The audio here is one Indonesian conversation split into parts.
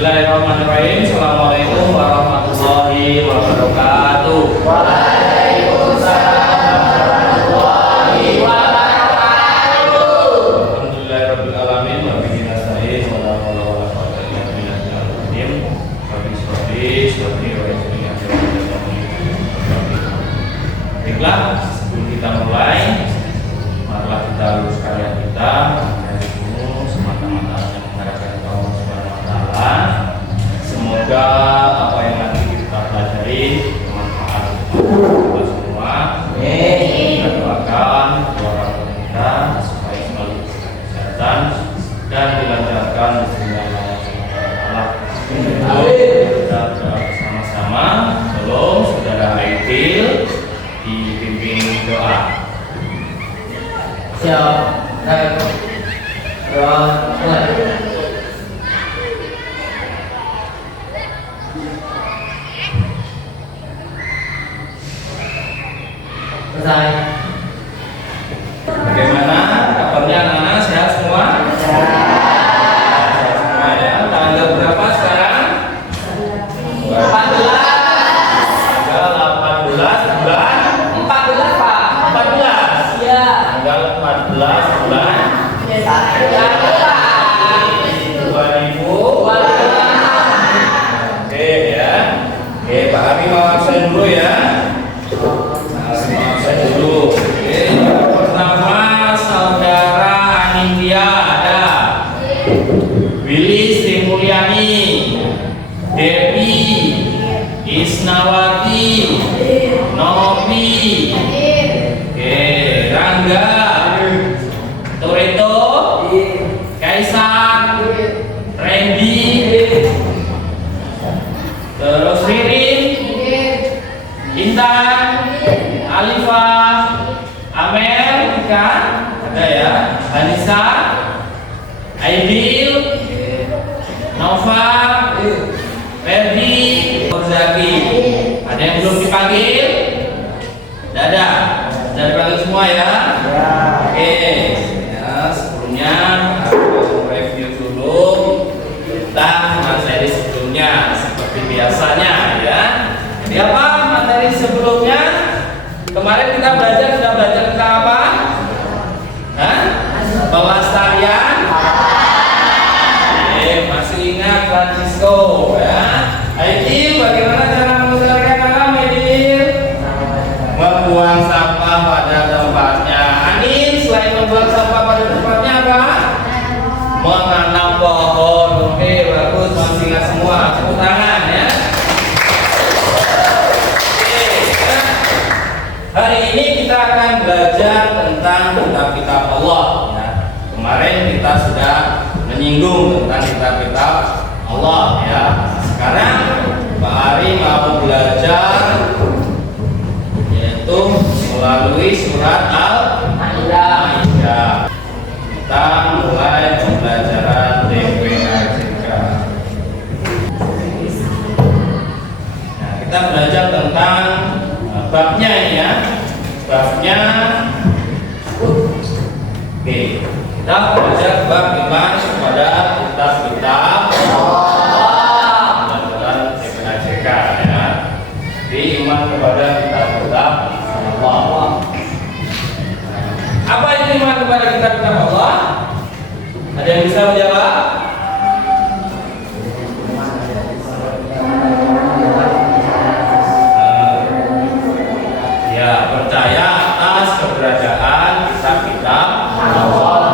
Bismillahirrahmanirrahim. Assalamualaikum warahmatullahi wabarakatuh. Waalaikumsalam warahmatullahi wabarakatuh. Alhamdulillahirabbil alamin wa bihi nasta'in wa la haula wa la quwwata illa billahil azim. Baiklah, sebelum kita mulai, marilah kita luruskan niat kita. Semata-mata hanya mengharapkan Allah Subhanahu wa taala. Semoga apa yang nanti kita pelajari bermanfaat untuk kita semua. Kita doakan keluarga kita supaya selalu kesehatan dan dilancarkan rezeki Allah Subhanahu wa taala. Kita berdoa bersama-sama. Tolong saudara Aidil dipimpin doa. Siap. Doa mulai. Selesai. Bagaimana kabarnya anak-anak, sehat semua? Sehat semua ya. Tanggal berapa sekarang? 14. Tanggal 18 bulan 14, Pak. 14. Iya. Tanggal 14 bulan 2000. Oke ya. Oke, Pak Ami mau absen dulu ya. Mau absen dulu. Oke, yang pertama saudara Anindya ada. Willy Sri Mulyani, Devi, Isnawati, Novi, oke, Rangga, Toreto, Kaisang, Randy, terus Ririn, Intan, Alifa, Amer, kan? Ada ya, Anissa, Aidil, Nova, Ferdi, Zaki. Ada yang belum dipanggil? Tidak ada. Sudah dipanggil semua ya? Oke. Ya, sebelumnya aku review dulu tentang materi sebelumnya seperti biasanya ya. Jadi apa materi sebelumnya? Kemarin kita sudah belajar tentang apa? Hah? Pelestarian. Masih ingat Francisco ya? Aidil, bagaimana cara melestarikan alam, Aidil? Membuang sampah pada tempatnya. Anin, selain membuang sampah pada tempatnya apa? Menanam pohon. Oke, bagus, masih ingat semua. Tepuk tangan ya. Oke, ya. Hari ini kita akan belajar tentang kitab-kitab Allah ya. Kemarin kita sudah menyinggung tentang kitab-kitab Allah ya. Sekarang Pak Ari mau belajar yaitu melalui surat Al-Maidah. Kita mulai pembelajaran TPAJK. Nah, kita belajar tentang babnya ini ya. Babnya oke. Kita belajar bab iman kepada kitab-kitab TPAJK ya. Di iman kepada kitab-kitab Allah. Apa itu iman kepada kitab-kitab Allah? Ada yang bisa menjawab? Ya, percaya atas keberadaan kitab-kitab Allah.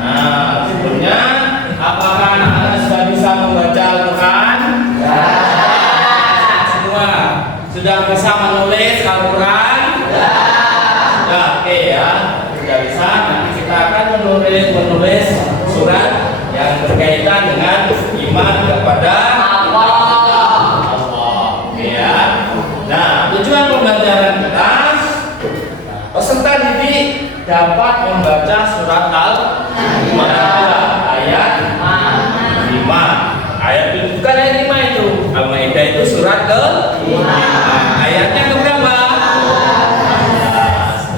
Nah, sebelumnya apakah anak-anak sudah bisa membaca Al-Quran? Ya. Semua sudah bisa menulis Al-Quran? Ya. Sudah, oke ya. Sudah bisa. Nanti kita akan menulis surat yang berkaitan dengan iman kepada Allah. Oke ya. Nah, tujuan pembelajaran kita, peserta didik dapat membaca surat Al-Maidah ayat 5. Ayat itu bukan ayat 5 itu. Al-Maidah itu surat ke-5. Ayatnya ke berapa?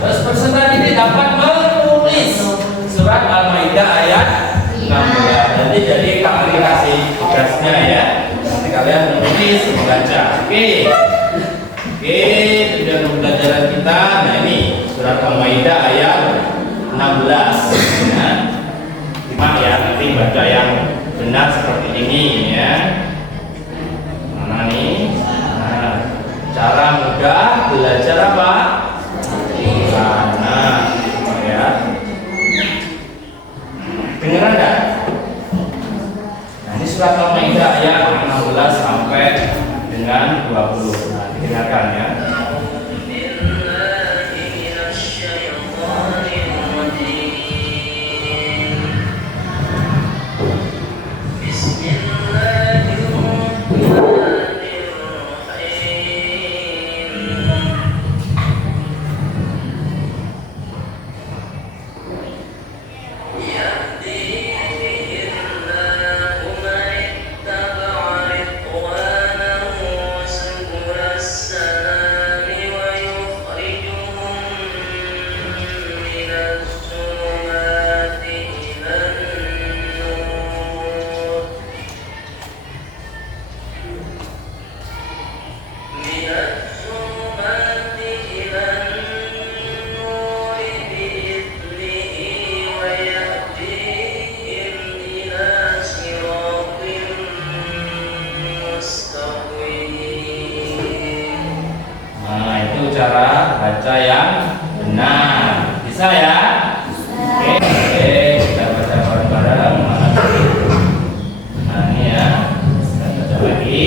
Terus peserta didik dapat menulis surat Al-Maidah ayat 16. Jadi Pak Ari kasih tugasnya ya. Nanti kalian menulis, membaca. Oke. Oke, tujuan pembelajaran kita. Nah ini surat Al-Maidah ayat 16. Ya. Simak ya, nanti baca yang benar seperti ini ya. Mana nih? Nah, cara mudah belajar apa? Nah, ya. Dengeran enggak? Nah, ini surat Al-Maidah ayat 16 sampai dengan 20. Nah, dengarkan ya. Cara baca yang benar, bisa ya? Oke, kita baca bareng-bareng. Nah ini ya, kita baca lagi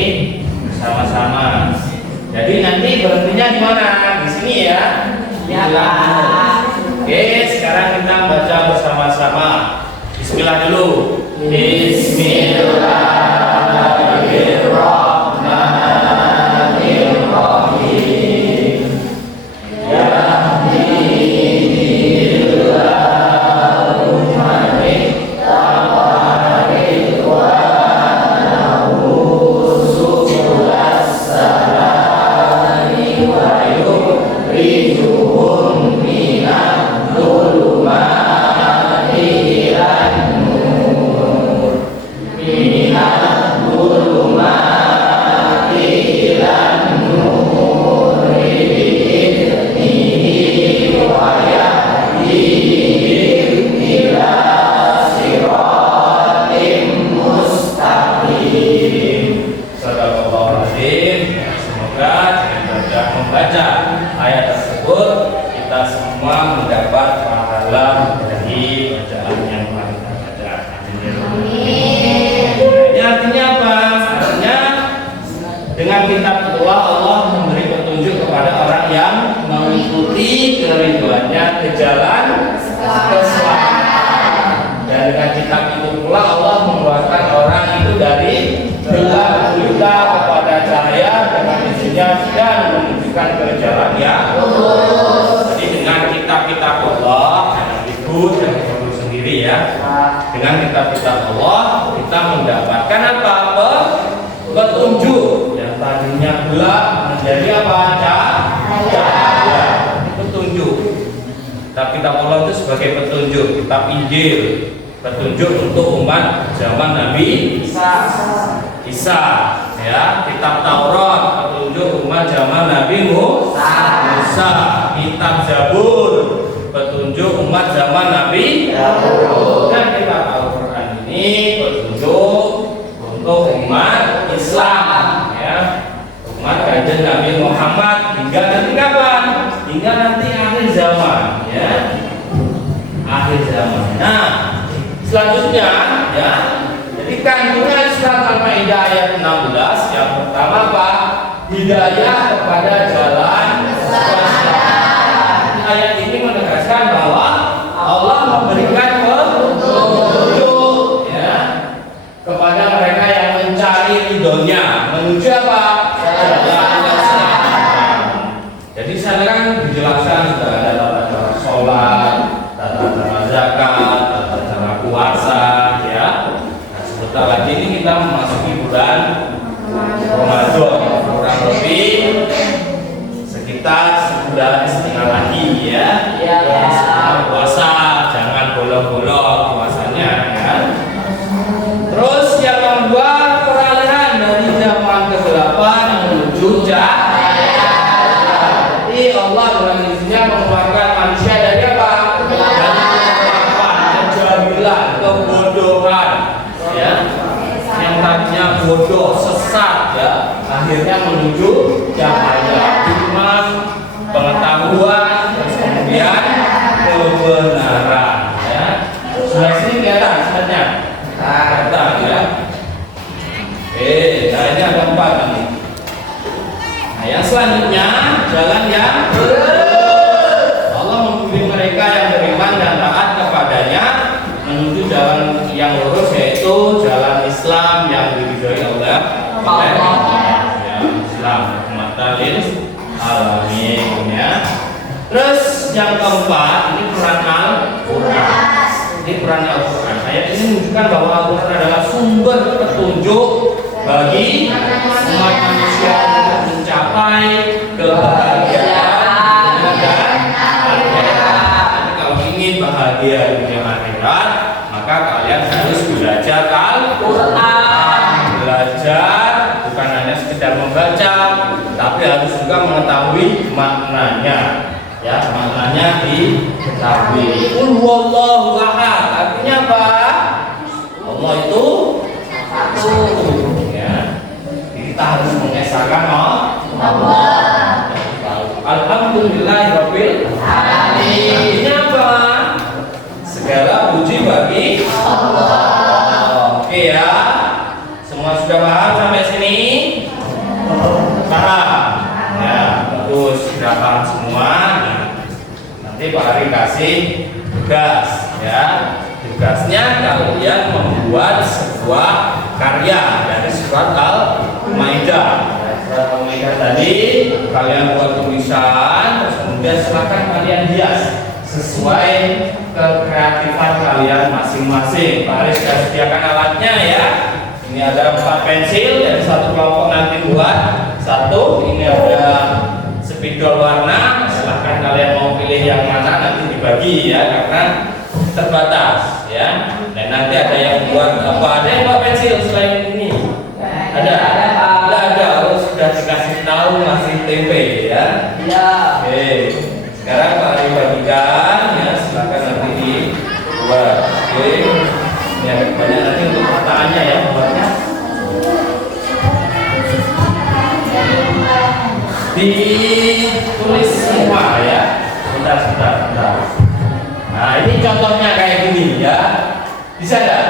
bersama-sama. Jadi nanti berhentinya di mana? Di sini ya? Ya, Pak. Oke, sekarang kita baca bersama-sama. Bismillah dulu. Bismillahirrahmanirrahim. Membaca ayat tersebut kita semua mendapat pahala dari bacaan yang telah kita baca. Ini artinya apa? Artinya dengan kitab Allah, Allah memberi petunjuk kepada orang yang mengikuti kerinduannya ke jalan keselamatan. Dan dengan kitab itu pula Allah mengeluarkan orang itu dari gelap gulita kepada cahaya dengan izinnya dan menunjukkan ke jalan yang lurus. Jadi dengan kitab-kitab Allah, ibu dan ibu sendiri ya, dengan kitab-kitab Allah kita mendapatkan apa? Petunjuk yang tadinya gelap menjadi apa? Cahaya. Petunjuk. Kitab-kitab Allah itu sebagai petunjuk. Kitab Injil petunjuk untuk umat zaman Nabi Isa, ya. Kitab Taurat petunjuk umat zaman Nabi Musa. Kitab Zabur petunjuk umat zaman Nabi Daud. Dan kitab Al-Quran ini petunjuk untuk umat Islam, ya, umat kanjeng Nabi Muhammad hingga nanti kapan? Hingga nanti akhir zaman, ya, akhir zaman. Nah, selanjutnya, ya, jadi kandungan surat Al-Maidah ayat 16 yang pertama apa? Hidayah kepada jalan keselamatan. Ayat ini menegaskan bahwa Allah memberikan petunjuk, ya, kepada mereka yang mencari ridhonya menuju apa? Jalan keselamatan. Jadi sana kan dijelaskan sudah ada tata cara sholat, tata cara zakat, tata cara puasa, ya. Nah, sebentar lagi ini kita memasuki bulan Ramadan, kurang lebih sekitar sebulan setengah lagi, ya. Setelah puasa, jangan bolong-bolong puasanya, ya. Terus yang kedua, peralihan akhirnya bodoh, sesat ya, akhirnya menuju cahaya iman, pengetahuan, terus kemudian kebenaran ya. Sudah sini kelihatan sebenarnya. Kelihatan ya. Nah ini ada 4 nanti. Nah yang selanjutnya jalan yang Allah membimbing mereka yang beriman dan taat kepadanya menuju jalan yang lurus, yaitu jalan Islam yang diridhoi Allah. Ya, Islam rahmatan alamin ya. Terus yang keempat, ini peran Al-Quran. Ini peran Al-Quran. Ayat ini menunjukkan bahwa Al-Quran adalah sumber petunjuk bagi umat manusia untuk mencapai kebahagiaan dan akhirat. Kalau ingin bahagia di dunia akhirat, maka kalian harus belajar Al-Quran. Belajar bukan hanya sekedar membaca, tapi harus juga mengetahui maknanya. Ya, maknanya diketahui. Qul huwallahu ahad. Artinya apa? Allah itu satu. Ya. Kita harus mengesahkan Allah. Alhamdulillahirabbil alamin. Artinya apa? Segala puji bagi Allah. Oke ya. Semua sudah paham sampai sini? Paham? Ya, terus sudah paham semua. Nanti Pak Ari kasih tugas ya. Tugasnya kalian membuat sebuah karya dari surat Al-Maidah. Surat Al-Maidah tadi kalian buat tulisan, terus kemudian silakan kalian hias sesuai kekreatifan kalian masing-masing. Pak Ari sudah sediakan alatnya ya. Ini ada 4 pensil dari satu kelompok nanti buat satu. Ini ada spidol warna, silahkan kalian mau pilih yang mana, nanti dibagi ya, karena terbatas ya. Dan nanti ada yang buat apa? Ada yang buat pensil selain ini? Ada? Ada. Oh, sudah dikasih tahu masih tempe ya. Oke. Sekarang Pak Ari bagikan ya, silahkan nanti dibuat. Oke. Ya, banyak nanti untuk pertanyaannya ya buatnya. Ditulis semua ya. Bentar. Nah ini contohnya kayak gini ya. Bisa nggak?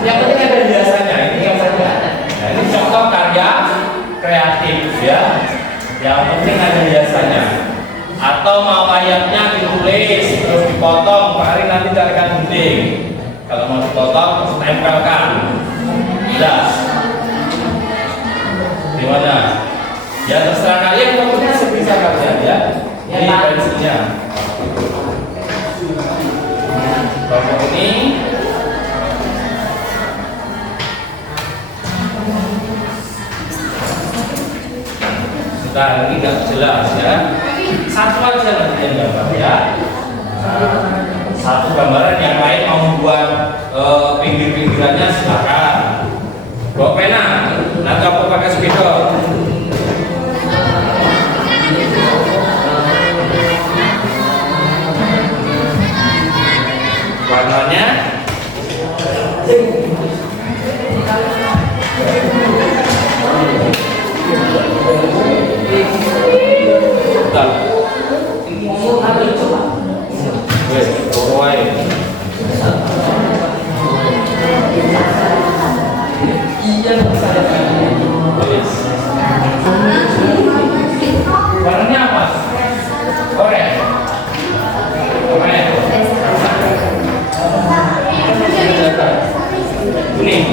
Yang penting ada hiasannya. Ini gambarnya. Nah ini contoh karya kreatif ya. Yang penting ada hiasannya. Atau mau ayatnya ditulis terus dipotong, Pak Ari nanti carikan gunting. Kalau mau dipotong terus tempelkan. Jelas. Gimana? Ya terserah kalian, pokoknya sebisa kalian ya. Ini pensilnya. Kelompok ini sebentar ini nggak jelas ya. Satu aja nanti yang gambar ya. Satu gambaran, yang lain mau buat pinggir-pinggirannya silakan. Bawa pena, nanti aku pakai spidol. Warnanya warnanya apa? Oranye. Kuning.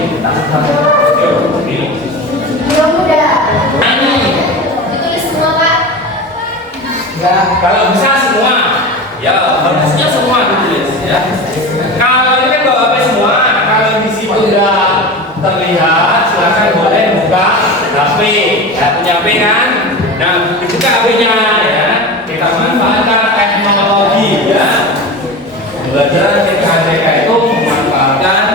Kalau bisa semua, ya harusnya semua ditulis ya. Kalau ini kan bawa HP semua, kalau di situ udah terlihat, silakan boleh buka HP. Ya, punya HP kan? Nah, dibuka HP-nya ya. Kita manfaatkan teknologi ya. Belajar TKTK itu memanfaatkan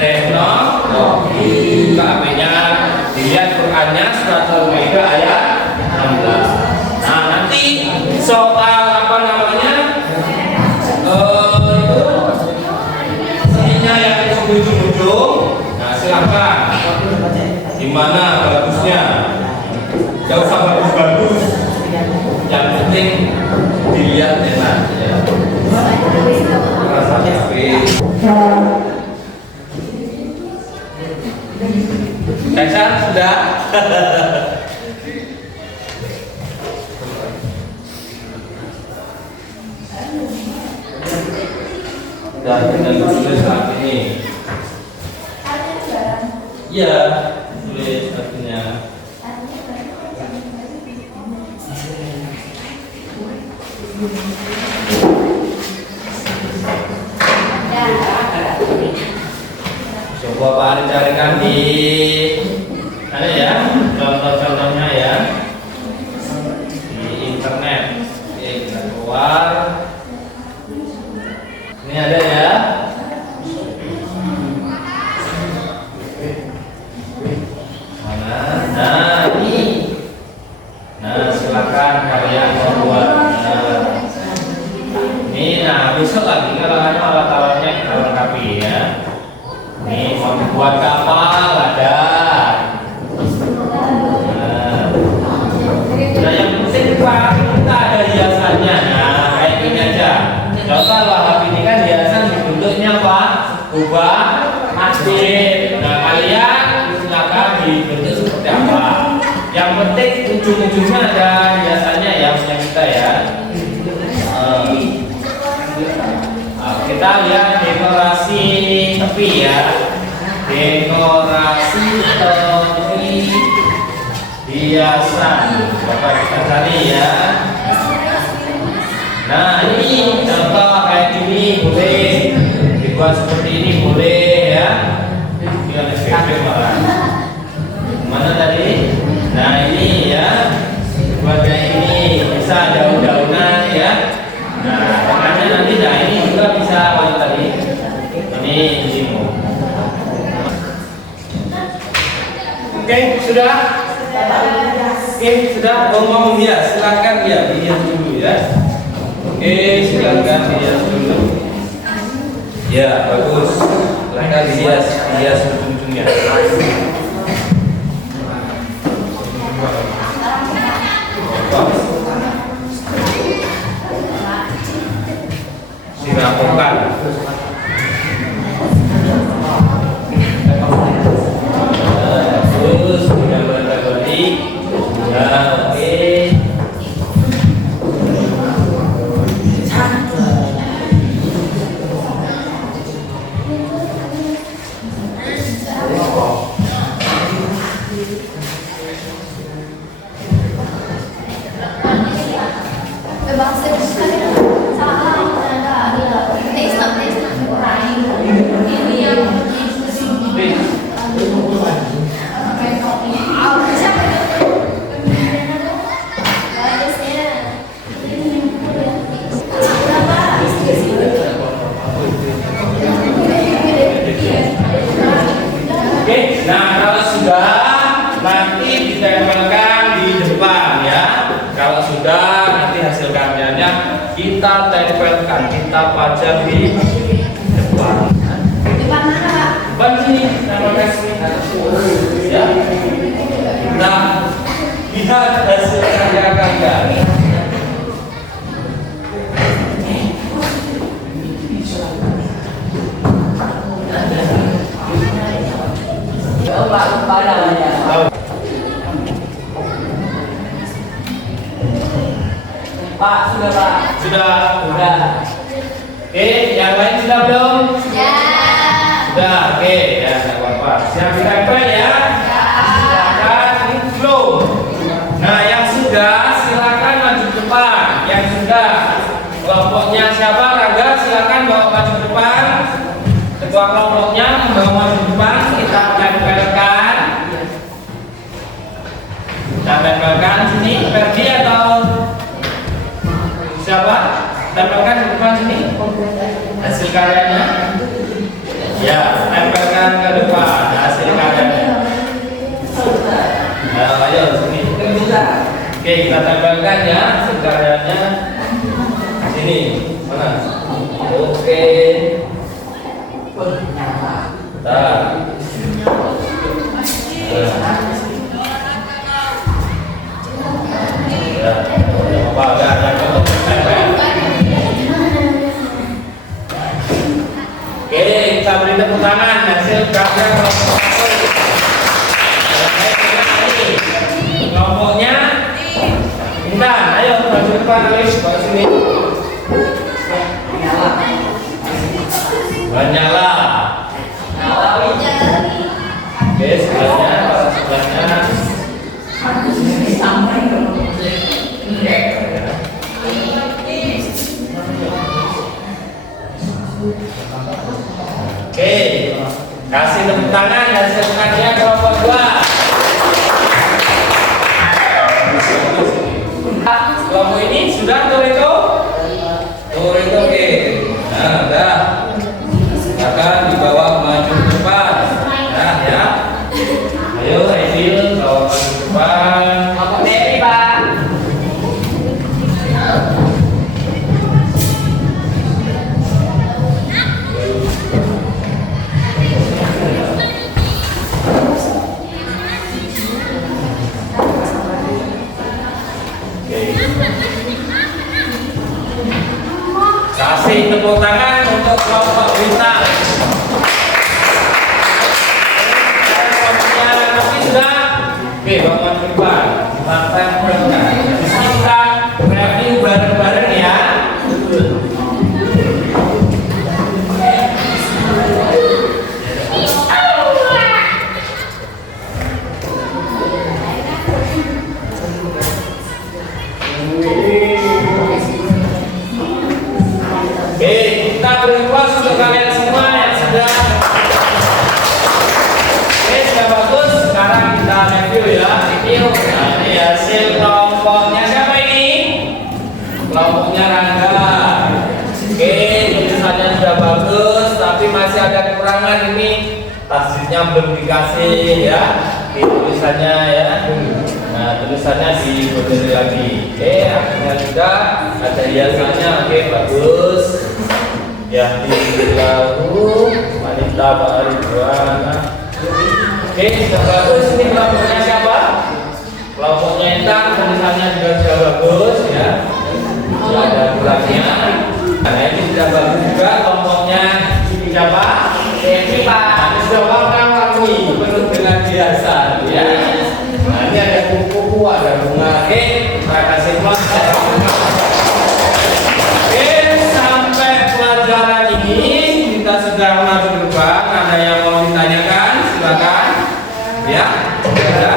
teknologi. Buka HP-nya, dilihat Qurannya surat Al-Maidah ayat 16. Nah, nanti soal apa namanya? Itu sininya yang ujung-ujung. Nah, silakan Gimana bagusnya? Gak usah bagus-bagus, yang penting dilihat enak ya. Rasanya habis. Kaisar sudah. Sudah tinggal tulis saat ini. Iya, tulis artinya. Coba Pak Ari carikan di ada ya contoh-contohnya ya di internet. Oke, kita keluar. Ini ada ya. Mana? Nah ini. Nah silakan kalian membuat. Nah besok lagi kalau alat-alatnya kita lengkapi ya. Nih membuat kapal ada. Nah yang penting Pak kita ada hiasannya. Nah kayak gini aja. Contoh wahab ini kan hiasan bentuknya apa? Kubah masjid. Nah kalian silakan dibentuk seperti apa. Yang penting ujung-ujungnya ada hiasannya ya punya kita ya. Kita lihat dekorasi tepi ya. Dekorasi tepi hiasan. Bapak kita cari ya. Nah ini contoh kayak gini boleh dibuat seperti ini boleh ya. Ini ada FFP malah. Mana tadi? Nah ini ya. Buat kayak ini bisa daun-daunan ya. Nah, makanya nanti ini juga bisa kalau tadi ini mau. Oke, sudah? Oke, sudah. Mau hias, silakan ya, hias dulu ya. Oke, silakan hias dulu. Ya, bagus. Silakan hias ujung-ujungnya. Dirampungkan. Terus sudah berkategori. Nah, oke. Nah kalau sudah nanti ditempelkan di depan ya. Kalau sudah nanti hasil karyanya kita tempelkan, kita pajang di depan. Depan mana Pak? Depan sini, nama kasih ya. Kita lihat hasil karya kalian. Pak namanya. Pak, sudah Pak. Sudah. Sudah. Oke, yang lain sudah belum? Ya. Sudah, oke ya, tidak apa-apa. Siap ditempel ya? Silakan, ini belum. Nah, yang sudah silakan maju depan. Yang sudah kelompoknya siapa? Rangga, silakan bawa maju depan. Ketua kelompoknya membawa maju depan. Kita tempelkan. Kita tempelkan sini. Pergi atau siapa? Tempelkan di depan sini. Hasil karyanya. Ya, tempelkan ke depan hasil karyanya. Nah, ayo sini. Oke, kita tempelkan ya hasil karyanya. Sini, mana? Oke. Bentar. Oke, kita beri tepuk tangan hasil karya kelompok satu. Kelompoknya Intan, ayo maju depan, Alex, ke sini. Banyala. Oke, sebelahnya. Oke, kasih tepuk tangan hasil karya kelompok 2. Kelompok ini sudah Torito? Torito, oke. Nah, udah. Silakan dibawa maju ke depan. Nah, ya. Ayo, Aidil, bawa maju ke depan. Kelompok Dewi, Pak. Kasih tepuk tangan untuk kelompok bintang. Kelompoknya Novi sudah. Oke, bawa ke depan. Partai mereka. Di sini kita review bareng-bareng ya. Oke, kita beri aplaus untuk kalian semua yang sudah. Oke, sudah bagus. Sekarang kita review ya. Review. Nah, ini hasil kelompoknya siapa ini? Kelompoknya Rangga. Oke, tulisannya sudah bagus, tapi masih ada kekurangan ini. Tasnya belum dikasih ya. Ini tulisannya ya. Nah, tulisannya diberi lagi. Oke, akhirnya juga ada hiasannya. Oke, bagus. Ya, dilalu wanita baru buana. Oke, sudah bagus. Ini kelompoknya siapa? Kelompoknya Intan, tulisannya juga sudah bagus ya. Tidak ada kurangnya. Nah, ini sudah bagus juga kelompoknya siapa? Dewi, Pak. Ini sudah warna-warni, penuh dengan hiasan ya. Nah, ini ada kuku-kuku, ada bunga. Oke, terima kasih Mas. Oke, sampai pelajaran ini kita sudah maju ke depan. Ada yang mau ditanyakan? Silakan. Ya. Ada.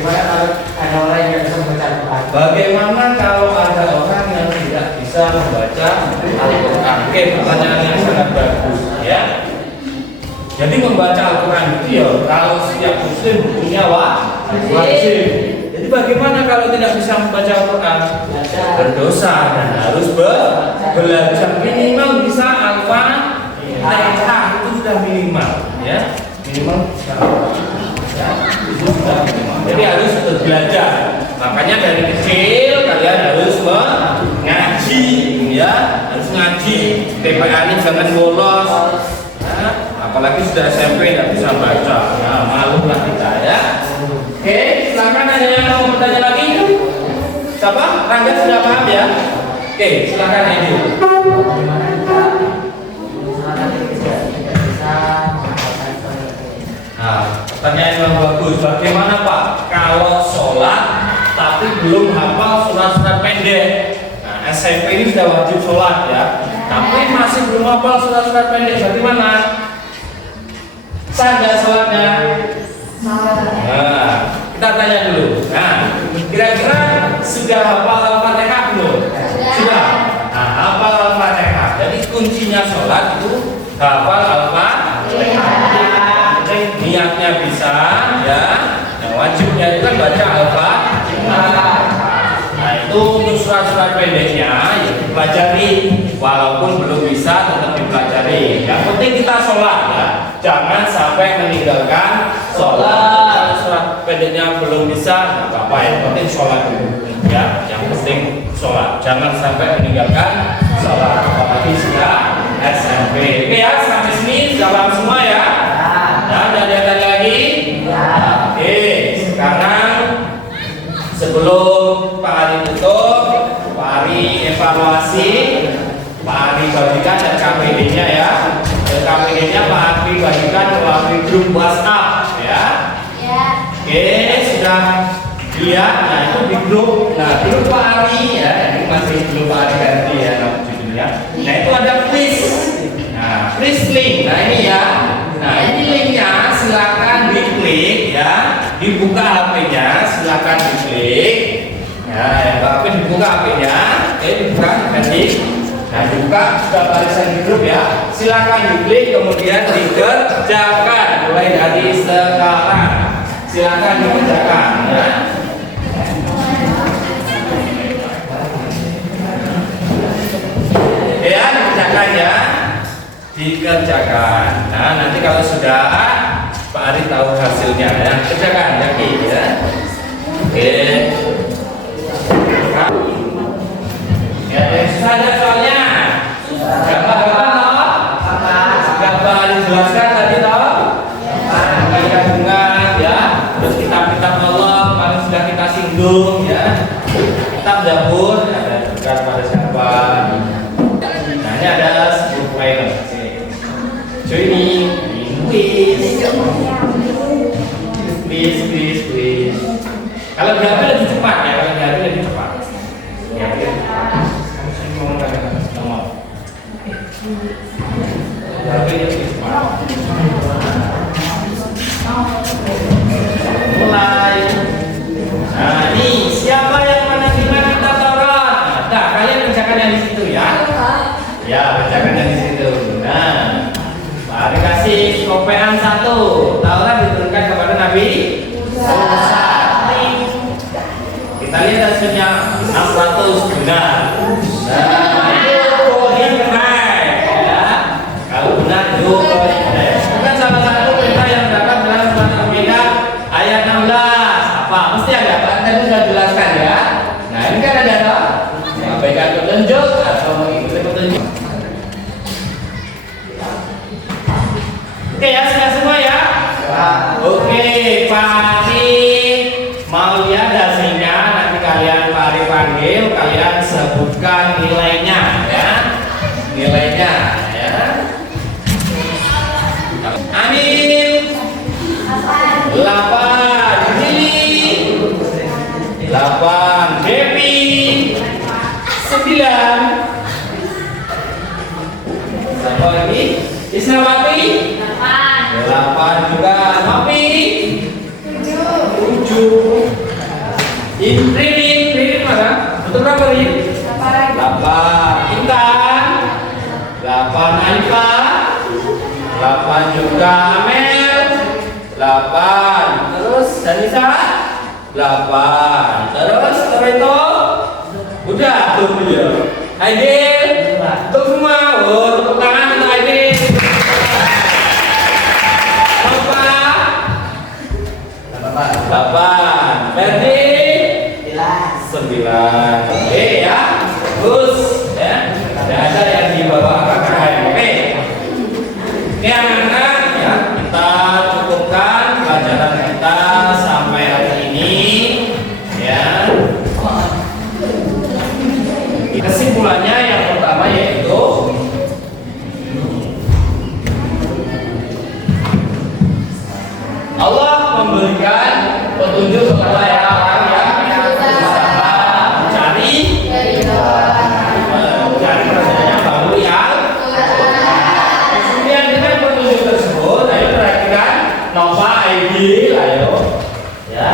Bagaimana kalau ada orang yang bisa membaca Al-Quran? Bagaimana kalau ada orang yang tidak bisa membaca Al-Quran? Oke, pertanyaan yang sangat bagus ya. Jadi membaca Al-Quran itu ya kalau setiap muslim hukumnya wajib. Jadi bagaimana kalau tidak bisa membaca Al-Quran? Berdosa dan harus belajar minimal bisa Al-Fatihah, itu sudah minimal ya. Minimal bisa ya, itu sudah minimal. Jadi harus belajar. Makanya dari kecil kalian harus mengaji ya, harus ngaji. TPA ini jangan bolos. Ya. Apalagi sudah SMP tidak bisa baca, ya malu lah kita ya. Oke, silakan ada yang mau bertanya lagi? Siapa? Rangga sudah paham ya? Oke, silakan Edi. Bagaimana kita misalkan tidak bisa menghafalkan Al-Quran? Nah, pertanyaan yang bagus. Bagaimana Pak kalau sholat tapi belum hafal surat-surat pendek? Nah, SMP ini sudah wajib sholat ya, tapi masih belum hafal surat-surat pendek. Bagaimana? Sah nggak sholatnya? Nah, kita tanya dulu. Nah, kira-kira sudah hafal Al-Fatihah belum? Sudah. Nah, hafal Al-Fatihah. Jadi kuncinya sholat itu hafal Al-Fatihah. Niatnya bisa, ya. Yang wajibnya itu kan baca Al-Fatihah. Nah, itu untuk surat-surat pendeknya ya dipelajari. Walaupun belum bisa tetap dipelajari. Yang penting kita sholat ya. Jangan sampai meninggalkan sholat. Kalau surat pendeknya belum bisa, nggak apa-apa. Yang penting sholat dulu. Ya, yang penting sholat. Jangan sampai meninggalkan sholat. Apalagi sudah SMP. Oke ya, sampai sini sudah paham semua ya. Nah, ada yang tanya lagi? Pak Ari bagikan dan KPD-nya ya. Dan KPD-nya Pak Ari bagikan melalui grup WhatsApp ya. Oke, sudah dilihat. Nah, itu di grup. Nah, grup Pak Ari ya. Ini masih grup Pak Ari ganti ya nama judulnya. Nah, itu ada quiz. Nah, quiz link. Nah, ini ya. Nah, ini linknya silakan diklik ya. Dibuka HP-nya, silakan diklik. Ya, HP dibuka HP-nya. Dibuka ganti. Nah, dibuka sudah barisan di grup ya. Silakan diklik kemudian dikerjakan mulai dari sekarang. Silakan dikerjakan ya. Ya, dikerjakan ya. Dikerjakan. Nah, nanti kalau sudah Pak Ari tahu hasilnya ya. Kerjakan yakin ya. Oke. Ya, susah ada soalnya. Gampang dijelaskan tadi toh. Kaidah bunga ya. Terus kitab-kitab Allah kemarin sudah kita singgung ya. Kitab dapur ada juga pada siapa. Nah, ini ada 10 poin. Joining, please. Kalau di HP lebih cepat ya, kalau di HP lebih cepat. Ya, mulai. Nah, ini siapa yang menerima kitab Taurat? Nah, kalian kerjakan yang di situ ya. Ya, kerjakan yang di situ. Nah, Pak Ari kasih kopean 1. Taurat diturunkan kepada Nabi Musa. Kita lihat hasilnya 600 benar. Nah, itu correct ya. Kalau benar itu correct. Bukan salah satu perintah yang terdapat dalam surat Al-Maidah ayat 16. Apa? Mesti ada Pak. Tadi sudah jelaskan ya. Nah, ini kan ada apa? Mengabaikan petunjuk atau mengikuti petunjuk. Oke ya, sudah semua ya? Oke, Pak Ari mau lihat hasilnya. Nanti kalian Pak Ari panggil, kalian sebutkan nilainya ya. Nilainya ya. Amin. 8 Juli 8 Devi 9 siapa lagi? Isnawati 8 juga Nopi 7 Rini mana? Betul berapa Rini? 8 Intan 8 Alifah 8 juga Amel 8 terus Danisa 8 terus Toreto udah tuh dia Aidil tuh semua tepuk tangan untuk Aidil. Bapak Ferdi 9. Oke ya, bagus ya. Tidak ada yang dibawa KKN. Oke. Ini anak-anak ya, kita cukupkan pelajaran kita sampai hari ini ya. Kesimpulannya yang pertama yaitu Allah memberikan petunjuk kepada orang yang berusaha mencari rasanya baru yang kemudian dengan petunjuk tersebut ayo perhatikan Nova ID ayo ya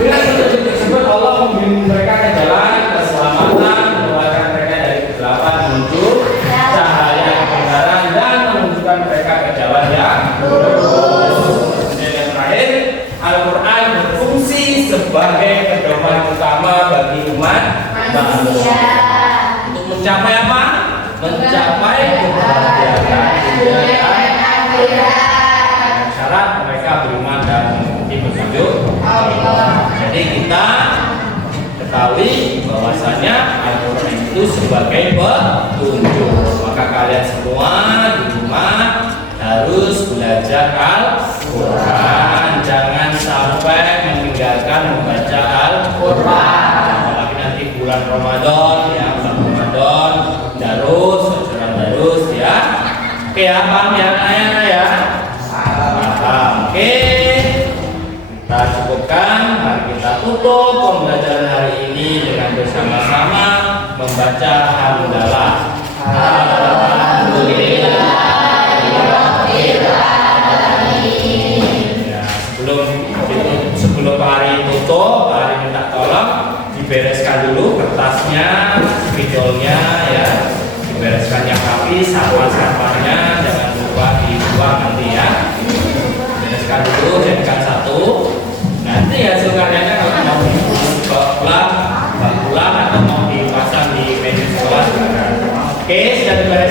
dengan petunjuk tersebut Allah memberi mereka ke jalan keselamatan mengeluarkan mereka dari kegelapan menuju cahaya kebenaran dan menunjukkan mereka ke jalan yang lurus. Al-Quran berfungsi sebagai pedoman utama bagi umat manusia untuk mencapai apa? Mencapai kebahagiaan dunia dan akhirat. Syarat mereka beriman dan mengikuti petunjuk Allah. Jadi kita ketahui bahwasanya Al-Quran itu sebagai petunjuk. Maka kalian semua di rumah harus belajar Al-Quran. Jangan sampai meninggalkan membaca Al-Quran. Apalagi nanti bulan Ramadan ya, bulan Ramadan terus Oke ya, paham ya anak-anak ya? Paham. Oke. Kita cukupkan, mari kita tutup pembelajaran hari ini dengan bersama-sama membaca hamdalah. Alhamdulillah. Ya, sebelum Pak Ari tutup, Pak Ari minta tolong dibereskan dulu kertasnya, spidolnya ya, dibereskan yang rapi, sampah-sampahnya jangan lupa dibuang nanti ya. Bereskan dulu, jadikan satu. Nanti hasil karyanya kalau mau pulang atau mau dipasang di meja sekolah. Oke, sudah dibereskan.